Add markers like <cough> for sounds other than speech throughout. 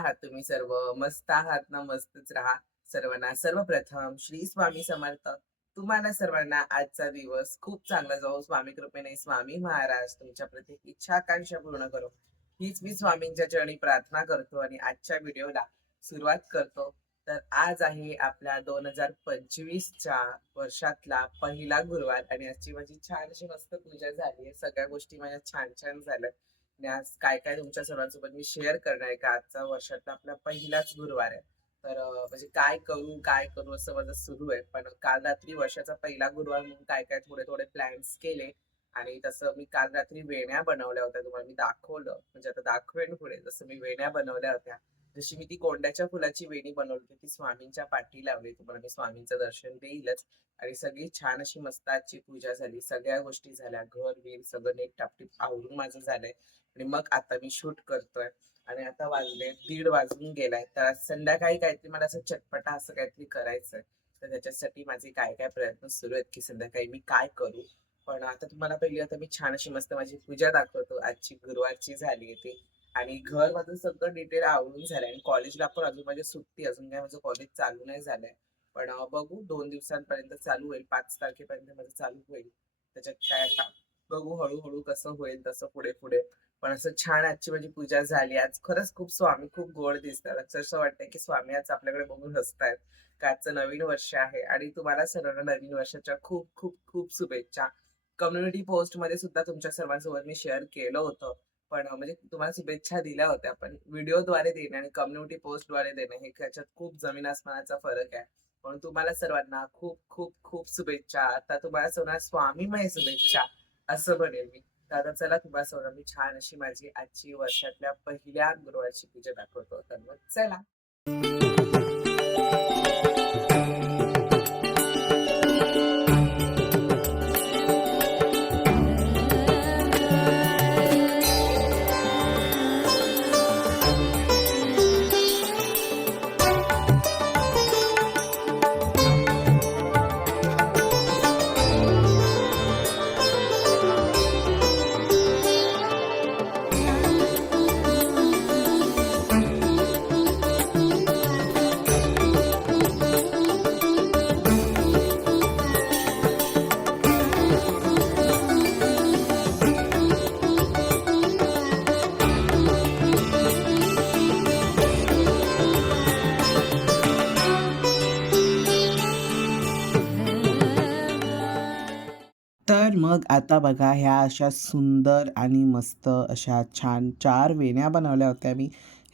आहात तुम्ही सर्व. मस्त आहात ना? मस्तच राहा सर्वांना. सर्वप्रथम श्री स्वामी समर्थ. तुम्हाला सर्वांना आजचा दिवस खूप चांगला जाऊ स्वामी कृपेने स्वामी महाराज तुमच्या प्रत्येक इच्छा आकांक्षा पूर्ण करो. हीच मी स्वामींच्या चरणी प्रार्थना करतो आणि आजच्या व्हिडिओला सुरुवात करतो. तर आज आहे आपल्या दोन हजार पंचवीसच्या वर्षातला पहिला गुरुवार आणि आजची माझी छान अशी मस्त पूजा झाली आहे. सगळ्या गोष्टी माझ्या छान छान झाल्या आणि आज काय काय तुमच्या सर्वांसोबत मी शेअर करणार आहे का? आजचा वर्षातला आपला पहिलाच गुरुवार आहे. तर म्हणजे काय करू काय करू असं माझं सुरू आहे. पण काल रात्री वर्षाचा पहिला गुरुवार म्हणून काय काय थोडे थोडे प्लॅन्स केले. आणि तसं मी काल रात्री वेण्या बनवल्या होत्या. तुम्हाला मी दाखवलं. म्हणजे आता दाखवेन पुढे. जसं मी वेण्या बनवल्या होत्या. जशी मी ती कोंड्याच्या फुलाची वेणी बनवली होती ती स्वामींच्या पाठी लावली तुम्हाला मी स्वामींचं दर्शन देईलच. आणि सगळी छान अशी मस्त आजची पूजा झाली सगळ्या गोष्टी झाल्या घर बीर सगळं नीट टापटीप आवरून माझं झालंय. आणि मग आता मी शूट करतोय. आणि आता वाजले दीड वाजून गेलाय. तर आज संध्याकाळी काहीतरी मला असं चटपटा असं काहीतरी करायचंय. तर त्याच्यासाठी माझे काय काय प्रयत्न सुरू आहेत की संध्याकाळी मी काय करू? पण आता तुम्हाला पहिली आता मी छान अशी मस्त माझी पूजा दाखवतो. आजची गुरुवारची झाली ती. आणि घर माझं सगळं डिटेल आवडून झालंय. आणि कॉलेजला पण अजून माझी सुट्टी अजून काय माझं कॉलेज चालू नाही झालंय. पण बघू दोन दिवसांपर्यंत चालू होईल. पाच तारखेपर्यंत माझं चालू होईल. त्याच्यात काय आता बघू हळूहळू कसं होईल तसं पुढे पुढे. पण असं छान आजची माझी पूजा झाली. आज खरंच खूप स्वामी खूप गोड दिसतात. अक्षरशः वाटतंय की स्वामी आज आपल्याकडे बघून हसतायत. का आजचं नवीन वर्ष आहे. आणि तुम्हाला सर्वांना नवीन वर्षाच्या खूप खूप खूप शुभेच्छा. कम्युनिटी पोस्टमध्ये सुद्धा तुमच्या सर्वांसोबत मी शेअर केलं होतं. पण म्हणजे तुम्हाला शुभेच्छा दिल्या होत्या पण व्हिडिओद्वारे देणे आणि कम्युनिटी पोस्टद्वारे देणे हे ह्याच्यात खूप जमीन आसमानाचा फरक आहे. म्हणून तुम्हाला सर्वांना खूप खूप खूप शुभेच्छा. आता तुम्हाला सोना स्वामीमय शुभेच्छा असं म्हणेल मी. तर आता चला तुम्हाला सोना मी छान अशी माझी आजची वर्षातल्या पहिल्या गुरुवारची पूजा दाखवतो. तर मग चला. तर मग आता बघा ह्या अशा सुंदर आणि मस्त अशा छान चार वेण्या बनवल्या होत्या मी.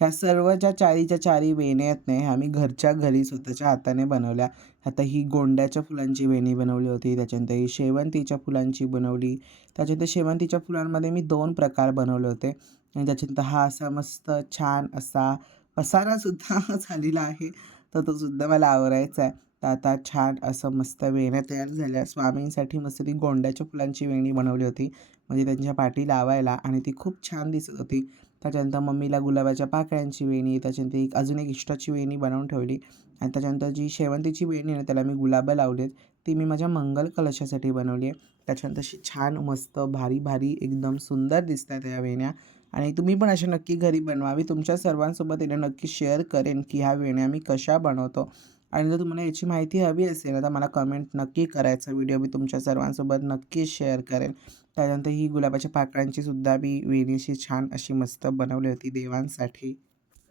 ह्या सर्व ज्या चारीच्या चारी वेण्या आहेत ना ह्या मी घरच्या घरी स्वतःच्या हाताने बनवल्या. आता ही गोंड्याच्या फुलांची वेणी बनवली होती त्याच्यानंतर ही शेवंतीच्या फुलांची बनवली. त्याच्यानंतर शेवंतीच्या फुलांमध्ये मी दोन प्रकार बनवले होते. आणि त्याच्यानंतर हा असा मस्त छान असा पसारासुद्धा <laughs> झालेला आहे. तर तो सुद्धा मला आवरायचा आहे. तर आता छान असं मस्त वेण्या तयार झाल्या. स्वामींसाठी मस्त ती गोंड्याच्या फुलांची वेणी बनवली होती. म्हणजे त्यांच्या पाठी लावायला आणि ती खूप छान दिसत होती. त्याच्यानंतर मम्मीला गुलाबाच्या पाकळ्यांची वेणी त्याच्यानंतर एक अजून एक इष्टाची वेणी बनवून ठेवली. आणि त्याच्यानंतर जी शेवंतीची वेणी आहे ना त्याला मी गुलाबं लावलेत ती मी माझ्या मंगल कलशासाठी बनवली आहे. त्याच्यानंतर अशी छान मस्त भारी भारी एकदम सुंदर दिसतात या वेण्या. आणि तुम्ही पण अशा नक्की घरी बनवावी तुमच्या सर्वांसोबत येणं नक्की शेअर करेन की ह्या वेण्या मी कशा बनवतो. आणि जर तुम्हाला याची माहिती हवी असेल तर मला कमेंट नक्की करायचा. व्हिडिओ मी तुमच्या सर्वांसोबत नक्की शेअर करेन. त्यानंतर ही गुलाबाच्या पाकळ्यांची सुद्धा मी वेणीशी छान अशी मस्त बनवली होती देवांसाठी.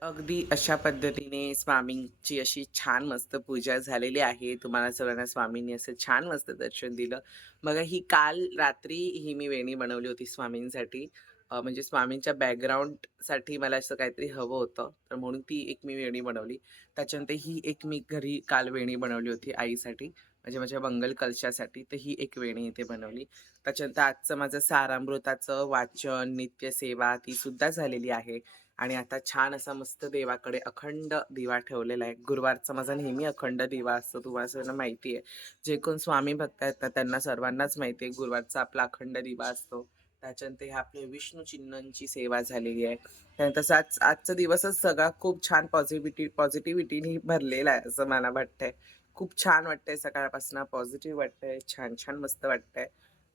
अगदी अशा पद्धतीने स्वामींची अशी छान मस्त पूजा झालेली आहे. तुम्हाला सर्वांना स्वामींनी असं छान मस्त दर्शन दिलं. मग ही काल रात्री ही मी वेणी बनवली होती स्वामींसाठी. अ, म्हणजे स्वामींच्या बॅकग्राऊंडसाठी मला असं काहीतरी हवं होतं. तर म्हणून ती एक मी वेणी बनवली. त्याच्यानंतर ही एक मी घरी काल वेणी बनवली होती आईसाठी. म्हणजे माझ्या मंगल कलशासाठी तर ही एक वेणी इथे बनवली. त्याच्यानंतर आजचं माझं सारामृताचं वाचन नित्यसेवा ती सुद्धा झालेली आहे. आणि आता छान असा मस्त देवाकडे अखंड दिवा ठेवलेला आहे. गुरुवारचा माझा नेहमी अखंड दिवा असतो तुम्हाला सर्वांना माहिती आहे. जे कोण स्वामी भक्त आहेत ना त्यांना सर्वांनाच माहिती आहे गुरुवारचा आपला अखंड दिवा असतो. त्याच्यानंतर ह्या आपल्या विष्णू चिन्हांची सेवा झालेली आहे. त्यानंतर आज आजचा दिवसच सगळा खूप छान पॉझिटिव्हिटी पॉझिटिव्हिटीने भरलेला आहे असं मला वाटतंय. खूप छान वाटतंय सकाळपासून पॉझिटिव्ह वाटतंय छान छान मस्त वाटतंय.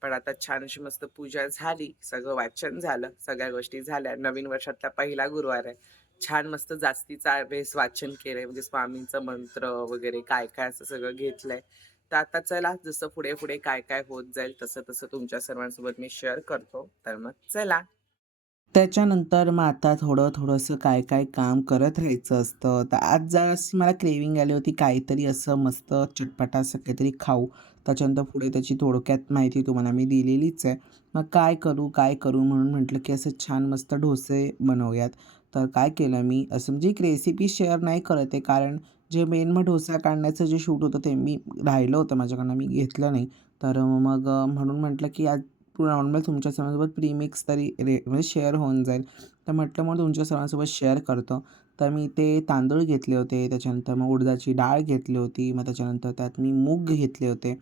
पण आता छान अशी मस्त पूजा झाली सगळं वाचन झालं सगळ्या गोष्टी झाल्या. नवीन वर्षातला पहिला गुरुवार आहे. छान मस्त जास्तीचा वेळेस वाचन केलंय म्हणजे स्वामींचं मंत्र वगैरे काय काय असं सगळं घेतलंय. तर आता चला जसं पुढे-पुढे काय-काय होत जाईल तसं-तसं तुमच्या सर्वांसोबत मी शेअर करतो. तर मग चला. त्याच्यानंतर मग आता थोडं थोडंसं काय काय काम करत राहायचं असतं. तर आज जराशी मला क्रेविंग आली होती काहीतरी असं मस्त चटपटा असं काहीतरी खाऊ. त्याच्यानंतर पुढे त्याची थोडक्यात माहिती तुम्हाला मी दिलेलीच आहे. मग काय करू, काय करू म्हणून म्हटलं की असं छान मस्त डोसे बनवूयात. तर काय केलं मी असं म्हणजे एक रेसिपी शेअर नाही करत आहे कारण जे मेन मग डोसा काढण्याचं जे शूट होतं ते मी राहिलं होतं माझ्याकडनं मी घेतलं नाही. तर मग म्हणून म्हटलं की आज नॉर्मल तुमच्या सर्वांसोबत प्रीमिक्स तरी रे म्हणजे शेअर होऊन जाईल. तर म्हटलं मग तुमच्या सर्वांसोबत शेअर करतो. तर मी ते तांदूळ घेतले होते, त्याच्यानंतर मग उडदाची डाळ घेतली होती, मग त्याच्यानंतर त्यात मी मूग घेतले होते.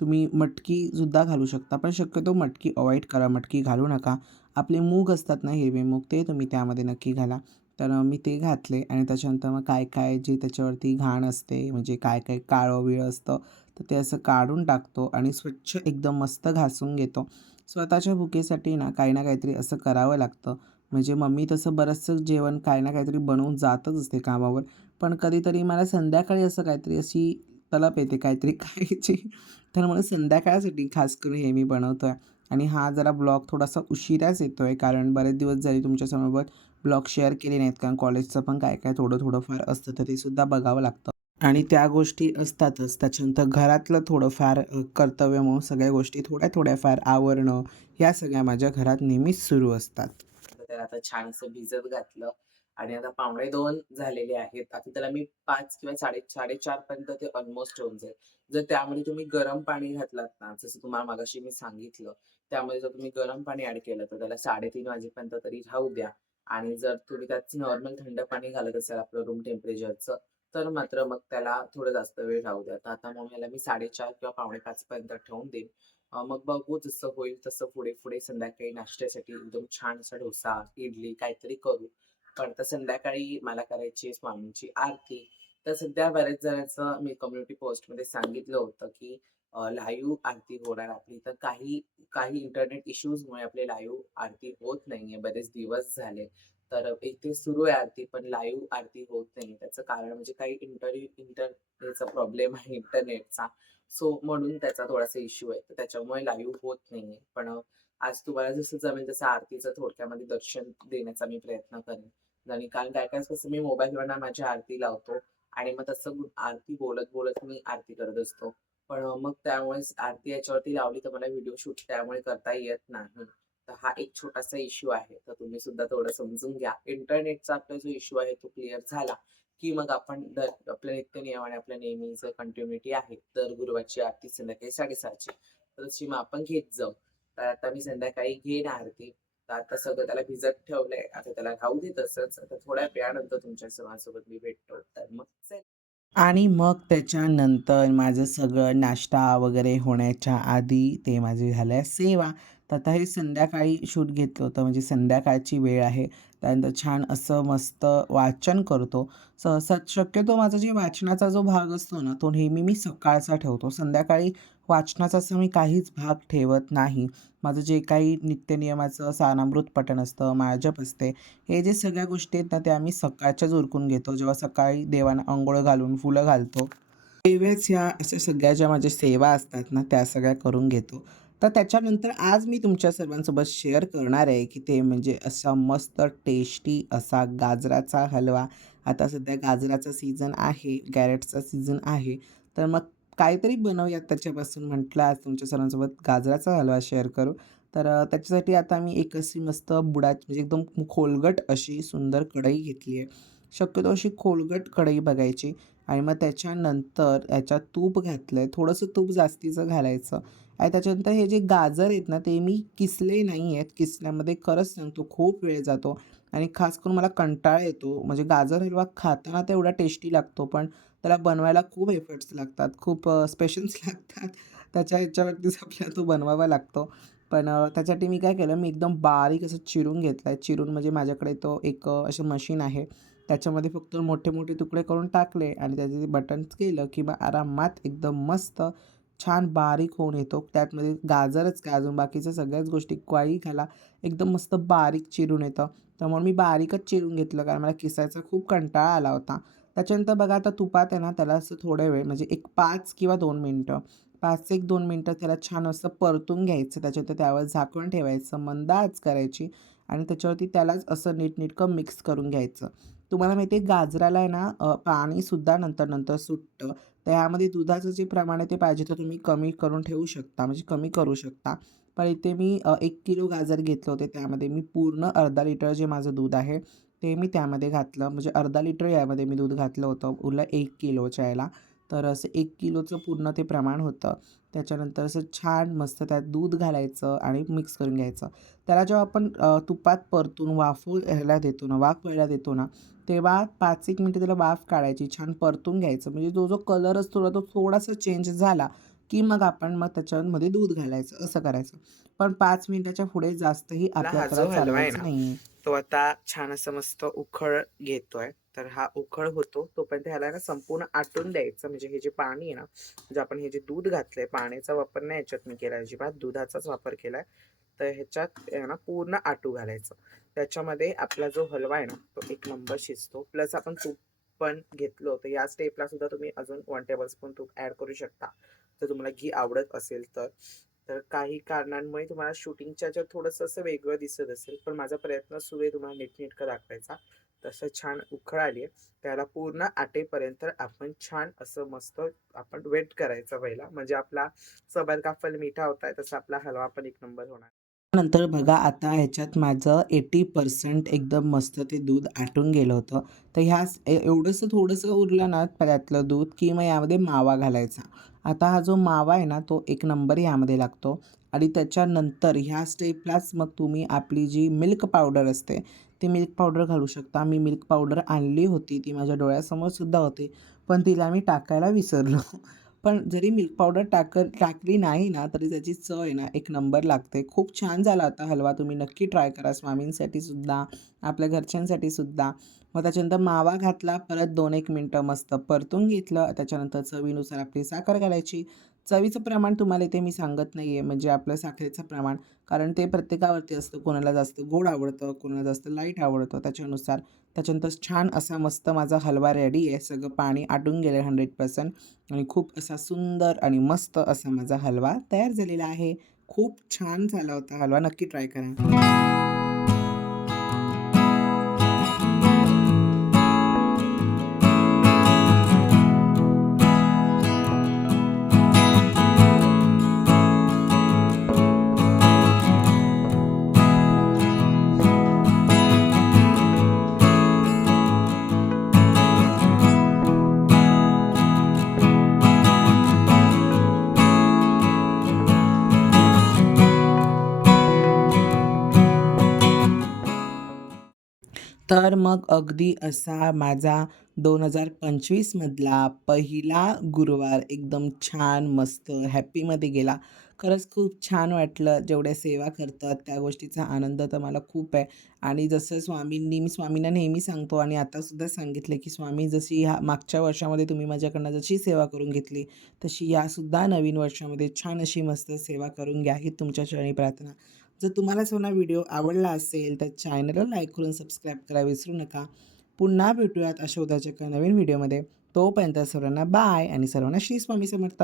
तुम्ही मटकीसुद्धा घालू शकता, पण शक्यतो मटकी अवॉइड करा, मटकी घालू नका. आपले मूग असतात ना हिरवे मूग, ते तुम्ही त्यामध्ये नक्की घाला. तर मी ते घातले आणि त्याच्यानंतर मग काय-काय जे त्याच्यावरती घाण असते, म्हणजे काय-काय काळं-बिळं असतं, तर ते असं काढून टाकतो आणि स्वच्छ एकदम मस्त घासून घेतो. स्वतःच्या भुकेसाठी ना काही ना काहीतरी असं करावं लागतं. म्हणजे मम्मी तसं बरंचसं जेवण काही ना काहीतरी बनवून जातच असते कामावर. पण कधीतरी मला संध्याकाळी असं काहीतरी अशी तलप येते काहीतरी खायची. तर मला संध्याकाळसाठी खास करून हे मी बनवतो आहे आणि हा जरा ब्लॉग थोडासा उशिराच येतो आहे कारण बरेच दिवस झाले तुमच्यासमोर ब्लॉग शेअर केले नाहीत कारण कॉलेजचं पण काय काय थोडं थोडंफार असतं तर ते सुद्धा बघावं लागतं. आणि त्या गोष्टी असतातच. त्याच्यानंतर घरातलं थोडंफार कर्तव्य म्हणून सगळ्या गोष्टी थोड्या थोड्याफार आवरणं, ह्या सगळ्या माझ्या घरात नेहमीच सुरू असतात. तर त्याला आता छानसं भिजत घातलं आणि आता पावणे दोन झालेले आहेत. आता त्याला मी पाच किंवा साडे 4:30 पर्यंत ते ऑलमोस्ट होऊन जाईल. जर त्यामध्ये तुम्ही गरम पाणी घातलात ना, जसं तुम्हाला मागाशी मी सांगितलं, त्यामध्ये जर तुम्ही गरम पाणी ॲड केलं, तर त्याला 3:30 वाजेपर्यंत तरी राहू द्या आणि जर तुम्ही त्यात नॉर्मल थंड पाणी घालत असाल आपलं रूम टेम्परेचरचं, तर मात्र मग त्याला थोडं जास्त वेळ राहू द्या. तर आता मग याला मी 4:30 किंवा पावणे पाच पर्यंत ठेवून देईन. मग बघू जसं होईल तसं पुढे-पुढे संध्याकाळी नाश्त्यासाठी एकदम छान असा डोसा, इडली काहीतरी करू. पण आता संध्याकाळी मला करायची स्वामींची आरती. तर सध्या बऱ्याच जणांचं मी कम्युनिटी पोस्टमध्ये सांगितलं होतं, की लाईव्ह आरती होणार आपली. तर काही काही इंटरनेट इश्यूजमुळे आपली लाईव्ह आरती होत नाहीये. बरेच दिवस झाले. तर इथे सुरू आहे आरती, पण लाईव्ह आरती होत नाही त्याचं कारण म्हणजे काही इंटर इंटरनेटचा प्रॉब्लेम आहे इंटरनेटचा. सो म्हणून त्याचा थोडासा इश्यू आहे. तर त्याच्यामुळे लाईव्ह होत नाहीये. पण आज तुम्हाला जसं जमेल तसं आरतीचं थोडक्यामध्ये दर्शन देण्याचा मी प्रयत्न करेन. आणि कारण काय-काय कसं मी मोबाईलवर माझी आरती लावतो आणि मग तसं आरती बोलत-बोलत मी आरती करत असतो. पण मग त्यामुळेच आरती याच्यावरती लावली तर मला व्हिडिओ शूट त्यामुळे करता येत नाही. तर हा एक छोटासा इश्यू आहे. तर तुम्ही सुद्धा थोडं समजून घ्या. इंटरनेटचा आपला जो इश्यू आहे तो क्लिअर झाला, की मग आपण दर आपल्या नित्यनियमाने आपल्या नेहमीचं कंटिन्युटी आहे. दर गुरुवारची आरती संध्याकाळी 6:30ची. तर तशी मग आपण घेत जाऊ. तर आता मी संध्याकाळी घेईन आरती. तर आता सगळं त्याला भिजत ठेवलंय. आता त्याला खाऊ दे तसंच. आता थोड्या वेळानंतर तुमच्या सर्वांसोबत मी भेटतो. तर मग आणि मग त्याच्यानंतर माझं सगळं नाश्ता वगैरे होण्याच्या आधी ते माझी झाल्या सेवा. तर आता हे संध्याकाळी शूट घेतलं होतं म्हणजे संध्याकाळची वेळ आहे. त्यानंतर छान असं मस्त वाचन करतो. सहसा शक्यतो माझा जे वाचनाचा जो भाग असतो ना, तो नेहमी मी सकाळचा ठेवतो. संध्याकाळी वाचनाचा असं मी काहीच भाग ठेवत नाही. माझं जे काही नित्यनियमाचं सारामृत पठण असतं, माळजप असते, हे जे सगळ्या गोष्टी आहेत ना, त्या आम्ही सकाळच्याच उरकून घेतो. जेव्हा सकाळी देवांना अंघोळ घालून फुलं घालतो, तेव्हाच ह्या अशा सगळ्या ज्या माझ्या सेवा असतात ना, त्या सगळ्या करून घेतो. तर त्याच्यानंतर आज मी तुमच्या सर्वांसोबत शेअर करणार आहे, की ते म्हणजे असा मस्त टेस्टी असा गाजराचा हलवा. आता सध्या गाजराचा सीझन आहे, गॅरेटचा सीझन आहे. तर मग काहीतरी बनवूयात त्याच्यापासून म्हटलं आज तुमच्या सर्वांसोबत गाजराचा हलवा शेअर करू. तर त्याच्यासाठी आता मी एक अशी मस्त बुडाची म्हणजे एकदम खोलगट अशी सुंदर कढई घेतली आहे. शक्यतो अशी खोलगट कढई बघायची आणि मग त्याच्यानंतर याच्यात तूप घातलं आहे थोडंसं तूप जास्तीचं घालायचं आणि त्याच्यानंतर हे जे गाजर आहेत ना, ते मी किसले नाही आहेत. किसण्यामध्ये खरंच सांगतो खूप वेळ जातो आणि खास करून मला कंटाळा येतो. म्हणजे गाजर हलवा खाताना तेवढा टेस्टी लागतो, पण त्याला बनवायला खूप एफर्ट्स लागतात. खूप स्पेशल्स <laughs> लागतात. त्याच्या ह्याच्यावरतीच आपल्याला तो बनवावा लागतो. पण त्याच्यासाठी मी काय केलं, मी एकदम बारीक असं चिरून घेतलंय. चिरून म्हणजे माझ्याकडे तो एक अ, असं मशीन आहे. त्याच्यामध्ये फक्त मोठे-मोठे तुकडे करून टाकले आणि त्याचे ते बटन्स केलं, की मग आरामात एकदम मस्त छान बारीक होऊन येतो त्यातमध्ये गाजरच काय अजून बाकीच्या सगळ्याच गोष्टी क्वाळी घाला एकदम मस्त बारीक चिरून येतं त्यामुळे मी बारीकच चिरून घेतलं कारण मला किसायचा खूप कंटाळा आला होता त्याच्यानंतर बघा आता तुपात आहे ना त्याला असं थोड्या वेळ म्हणजे एक पाच किंवा दोन मिनटं पाच एक दोन मिनटं त्याला छान असं परतून घ्यायचं. त्याच्यानंतर त्यावर झाकण ठेवायचं मंद आच करायची आणि त्याच्यावरती त्यालाच असं नीटनेटकं मिक्स करून घ्यायचं. तुम्हाला माहिती आहे गाजराला आहे ना पाणीसुद्धा नंतर नंतर सुटतं. तर ह्यामध्ये दुधाचं जे प्रमाण आहे ते पाहिजे तर तुम्ही कमी करून ठेवू शकता म्हणजे कमी करू शकता. पण इथे मी एक किलो गाजर घेतले होते त्यामध्ये. मी पूर्ण अर्धा लिटर जे माझं दूध आहे ते मी त्यामध्ये घातलं. म्हणजे अर्धा लिटर यामध्ये मी दूध घातलं होतं. उरलं एक किलोच्या याला तर असं एक किलोचं पूर्ण ते प्रमाण होतं. त्याच्यानंतर असं छान मस्त त्यात दूध घालायचं आणि मिक्स करून घ्यायचं. त्याला जेव्हा आपण तुपात परतून वाफू ह्याला देतो ना वाफ व्हायला देतो ना तेव्हा पाच एक मिनटं त्याला वाफ काढायची छान परतून घ्यायचं. म्हणजे जो जो कलर असतो ना तो थोडासा चेंज झाला की मग आपण मग त्याच्यामध्ये दूध घालायचं असं करायचं. पण पाच मिनिटाच्या पुढे जास्तही आपला आपल्या हा जो त्याला हलवा आहे चालवायचं ना नाही तो आता छान असं मस्त उखळ घेतोय. तर हा उखळ होतो तोपर्यंत ह्याला ना संपूर्ण आटून द्यायचं. म्हणजे हे जे पाणी आहे ना म्हणजे आपण हे जे दूध घातलंय पाण्याचा वापर नाही याच्यात मी केला अजिबात दुधाचाच वापर केलाय. तर ह्याच्यात ना पूर्ण आटू घालायचं. त्याच्यामध्ये आपला जो हलवा आहे ना तो एक नंबर शिजतो. प्लस आपण तूप पण घेतलं होतं. या स्टेपला सुद्धा तुम्ही अजून वन टेबल स्पून तूप ऍड करू शकता. जर तुम्हाला घी आवडत असेल तर तर काही कारणांमुळे तुम्हाला शूटिंगच्या ज्या थोडंसं असं वेगळं दिसत असेल पण माझा प्रयत्न सुरू आहे तुम्हाला नीटनेटकं दाखवायचा. तसं छान उखळ आली आहे. त्याला पूर्ण आटेपर्यंत आपण छान असं मस्त आपण वेट करायचं पहिला. म्हणजे आपला सबर काफल मिठा होता तसा आपला हलवा पण एक नंबर होणार. नंतर बघा आता ह्याच्यात माझं एटी पर्सेंट एकदम मस्त ते दूध आटून गेलं होतं. तर ह्या एवढंसं थोडंसं उरलं ना त्यातलं दूध की मग यामध्ये मावा घालायचा. आता हा जो मावा आहे ना तो एक नंबर यामध्ये लागतो. आणि त्याच्यानंतर ह्या स्टेपलाच मग तुम्ही आपली जी मिल्क पावडर असते ती मिल्क पावडर घालू शकता. मी मिल्क पावडर आणली होती ती माझ्या डोळ्यासमोरसुद्धा होती. पण तिला मी टाकायला विसरलो. पण जरी मिल्क पावडर टाक टाकली नाही ना तरी त्याची चव आहे ना एक नंबर लागते. खूप छान झाला होता हलवा. तुम्ही नक्की ट्राय करा स्वामींसाठी सुद्धा आपल्या घरच्यांसाठी सुद्धा. मग त्याच्यानंतर मावा घातला परत दोन एक मिनटं मस्त परतून घेतलं. त्याच्यानंतर चवीनुसार आपली साखर घालायची. चवीचं प्रमाण तुम्हाला इथे मी सांगत नाही आहे म्हणजे आपलं साखरेचं प्रमाण. कारण ते प्रत्येकावरती असतं. कोणाला जास्त गोड आवडतं कोणाला जास्त लाइट आवडतं. त्याच्यानुसार त्याच्यानंतर छान असा मस्त माझा हलवा रेडी आहे. सगळं पाणी आटून गेलं हंड्रेड पर्सेंट आणि खूप असा सुंदर आणि मस्त असा माझा हलवा तयार झालेला आहे. खूप छान झाला होता हलवा. नक्की ट्राय करा. तर मग अगदी असा माझा दोन हजार पंचवीसमधला पहिला गुरुवार एकदम छान मस्त हॅपीमध्ये गेला. खरंच खूप छान वाटलं. जेवढ्या सेवा करतात त्या गोष्टीचा आनंद तर मला खूप आहे. आणि जसं स्वामींनी मी स्वामींना नेहमी सांगतो आणि आतासुद्धा सांगितलं की स्वामी जशी ह्या मागच्या वर्षामध्ये तुम्ही माझ्याकडनं जशी सेवा करून घेतली तशी यासुद्धा नवीन वर्षामध्ये छान अशी मस्त सेवा करून घ्या ही तुमच्या चरणी प्रार्थना. जर तुम्हाला सोना व्हिडिओ आवडला असेल तर चॅनलला लाईक करून सबस्क्राईब करा विसरू नका. पुन्हा भेटूयात अशा उद्याच्या एका नवीन व्हिडिओमध्ये. तोपर्यंत सर्वांना बाय आणि सर्वांना श्री स्वामी समर्थ.